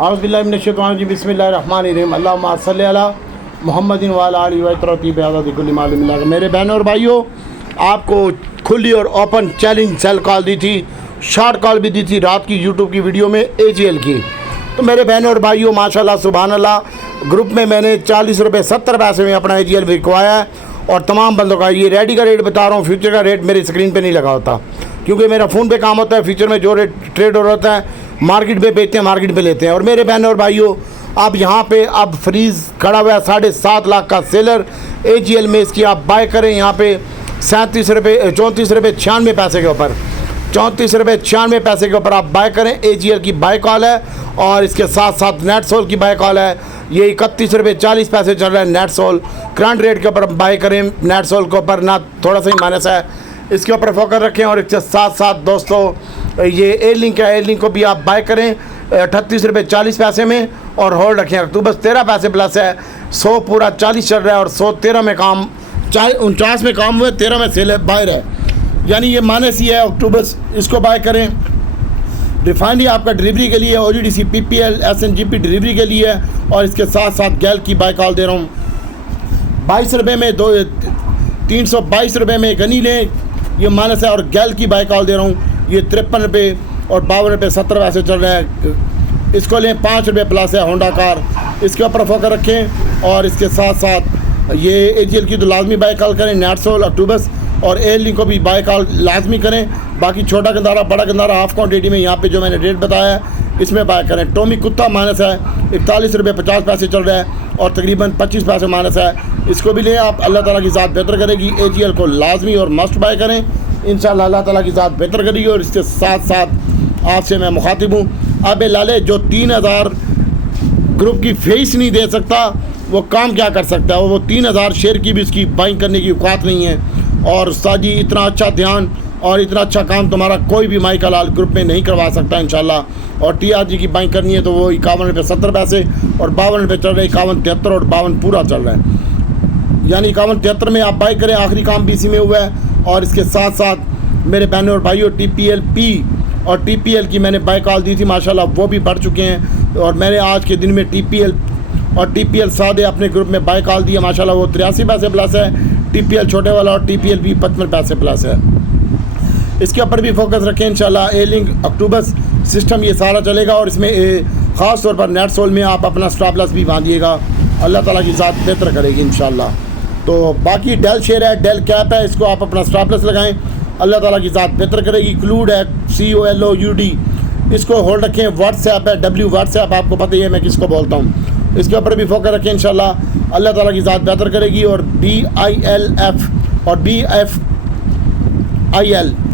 औज़ुबिल्लाहि बिस्मिल्लाहिर्रहमानिर्रहीम अल्लाहुम्मा सल्लि अला मुहम्मदिन व अला आलिहि व तरतीब आज़ादी कुल्ली मालूम मिला। मेरे बहनों और भाइयों, आपको खुली और ओपन चैलेंज सेल कॉल दी थी, शॉर्ट कॉल भी दी थी रात की यूट्यूब की वीडियो में AGL की। तो मेरे बहनों और भाइयों, माशाल्लाह सुभान अल्लाह, ग्रुप में मैंने 40 रुपये 70 पैसे में अपना AGL बिकवाया है और तमाम बंदों का ये रेडी का रेट बता रहा हूँ। फ्यूचर का रेट मेरी स्क्रीन पे नहीं लगा होता क्योंकि मेरा फ़ोन पे काम होता है। फ्यूचर में जो रेट ट्रेड हो रहा है मार्केट पे बेचते हैं, मार्केट पे लेते हैं। और मेरे बहनों और भाइयों, अब यहाँ पे अब फ्रीज़ खड़ा हुआ है 7.5 लाख का सेलर AGL में। इसकी आप बाय करें यहाँ पे 34 रुपये 96 पैसे के ऊपर, 34 रुपये 96 पैसे के ऊपर आप बाय करें। AGL की बाय कॉल है और इसके साथ साथ नेट सोल की बाय कॉल है। ये 31 रुपये 40 पैसे चल रहा है नेट सोल। करंट रेट के ऊपर बाय करें नेट सोल के ऊपर, ना थोड़ा सा ही माइनस है, इसके ऊपर फोकस रखें। और इसके साथ साथ दोस्तों, ये एयर लिंक है, एयर लिंक को भी आप बाय करें 38 रुपये 40 पैसे में और होल्ड रखें। तो बस 13 पैसे प्लस है, 100 पूरा 40 चल रहा है और 113 में काम 49 में काम हुए, 13 में सेल बाहर है, यानी ये माइनस ही है। अक्टूबर इसको बाय करें। रिफाइनरी आपका डिलीवरी के लिए, OGDC PPL SNGP डिलीवरी के लिए है। और इसके साथ साथ गैल की बाय कॉल दे रहा हूँ 22 रुपये में 322 रुपये में गनी लें, ये माइनस है। और गैल की बाय कॉल दे रहा हूँ, ये 53 रुपये और 52 रुपये 70 पैसे चल रहा है। इसको लें 5 रुपये प्लस है होंडा कार, इसके ऊपर फोकस रखें। और इसके साथ साथ ये AGL की तो लाजमी बाय कॉल करें, नेट सोल अक्टूबस और एयर लिंक को भी बाय कॉल लाजमी करें। बाकी छोटा गंदारा बड़ा गंदारा हाफ क्वान्टिटी में यहाँ पे जो मैंने रेट बताया है इसमें बाय करें। टोमी कुत्ता माइनस है, 41 रुपये 50 पैसे चल रहा है और तकरीबन 25 पैसे माइनस है, इसको भी लें आप। अल्लाह ताला की ज़ात बेहतर करेगी। AGL को लाजमी और मस्ट बाय करें, इंशाअल्लाह अल्लाह ताला की ज़ात बेहतर करेगी। और इसके साथ साथ आपसे मैं मुखातिब हूँ, अब लाले जो 3000 ग्रुप की फीस नहीं दे सकता वो काम क्या कर सकता है। वो 3000 शेयर की भी उसकी बाइंग करने की औकात नहीं है। और उस्ताद जी, इतना अच्छा ध्यान और इतना अच्छा काम तुम्हारा कोई भी माई का लाल ग्रुप में नहीं करवा सकता इंशाल्लाह। और TRG की बाइंग करनी है तो वो 51 रुपये 70 पैसे और 52 रुपये चल रहे हैं, 51 73 और 52 पूरा चल रहा है, यानी 51 73 में आप बाई करें। आखिरी काम BC में हुआ है। और इसके साथ साथ मेरे बहनों और भाइयों, TPLP और TPL की मैंने बाई कॉल दी थी, माशाल्लाह वो भी बढ़ चुके हैं। और मैंने आज के दिन में TPL और TPL सादे अपने ग्रुप में बाई कॉल दी है, माशाल्लाह वो 83 पैसे प्लस है। TPL छोटे वाला और TPL भी 55 पैसे प्लस है, इसके ऊपर भी फोकस रखें इंशाल्लाह। एयर लिंक अक्टूबस सिस्टम ये सारा चलेगा और इसमें ख़ास तौर पर नेट सोल में आप अपना स्टॉप लॉस भी बांधिएगा, अल्लाह ताला की ज़ात बेहतर करेगी इंशाल्लाह। तो बाकी डेल शेयर है, डेल कैप है, इसको आप अपना स्टॉप लॉस लगाएं, अल्लाह ताला की ज़ात बेहतर करेगी। क्लूड है, COLOUD, इसको होल्ड रखें। व्हाट्सएप है, WhatsApp आपको पता ही है मैं किसको बोलता हूँ, इसके ऊपर भी फोकस रखें इंशाल्लाह, अल्लाह ताला की ज़ात बेहतर करेगी। और BILF और BFIL,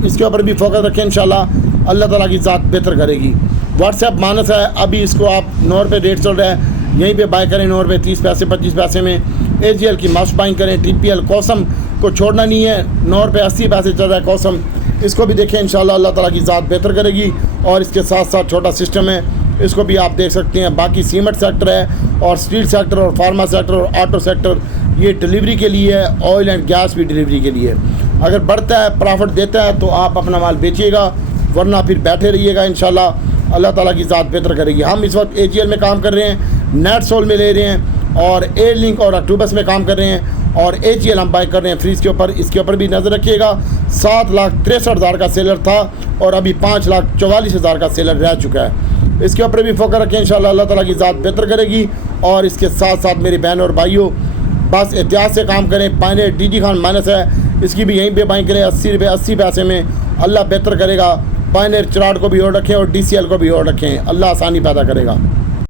इसके ऊपर भी फोकस रखें इंशाल्लाह, अल्लाह ताला की ज़ात बेहतर करेगी। व्हाट्सएप माइनस है, अभी इसको आप 9 रुपये रेट चल रहा है, यहीं पे बाय करें 9 रुपये 30 पैसे 25 पैसे में। AGL की मस्ट बाइंग करें। TPL कौसम को छोड़ना नहीं है, 9 रुपये 80 पैसे चल रहा है कौसम, इसको भी देखें इंशाल्लाह, अल्लाह ताला की ज़ात बेहतर करेगी। और इसके साथ साथ छोटा सिस्टम है, इसको भी आप देख सकते हैं। बाकी सीमेंट सेक्टर है और स्टील सेक्टर और फार्मा सेक्टर और ऑटो सेक्टर ये डिलीवरी के लिए है। ऑयल एंड गैस भी डिलीवरी के लिए, अगर बढ़ता है प्रॉफिट देता है तो आप अपना माल बेचिएगा, वरना फिर बैठे रहिएगा इंशाल्लाह, अल्लाह ताला की ज़ात बेहतर करेगी। हम इस वक्त AGL में काम कर रहे हैं, नेट सोल में ले रहे हैं और एयर लिंक और अक्टूबस में काम कर रहे हैं। और AGL हम बाय कर रहे हैं फ्रीज के ऊपर, इसके ऊपर भी नज़र रखिएगा। 7,63,000 का सेलर था और अभी 5,44,000 का सेलर रह चुका है, इसके ऊपर भी फोकस रखें इंशाल्लाह, अल्लाह ताला की ज़ात बेहतर करेगी। और इसके साथ साथ मेरी बहन और भाइयों, बस एहतियात से काम करें। पायनियर DG खान माइनस है, इसकी भी यहीं पे बाई करें 80 रुपये 80 पैसे में, अल्लाह बेहतर करेगा। पायनियर चिराड को भी और रखें और DCL को भी और रखें, अल्लाह आसानी पैदा करेगा।